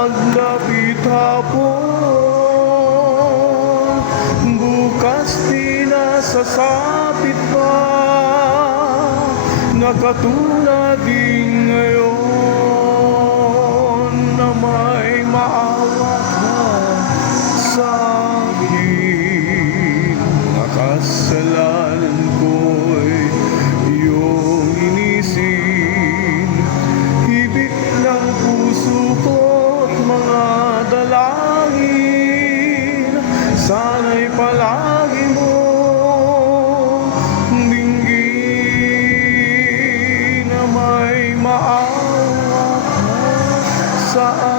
Maglapit hapon, bukas di nasasapit pa, na katulad din ngayon, na may maawa ka sa akin. Mga kasalanan ko'y iyong inisin, hibik ng puso ko't mga dalangin, sana'y palagi mo dinggin, na may maawa ka sa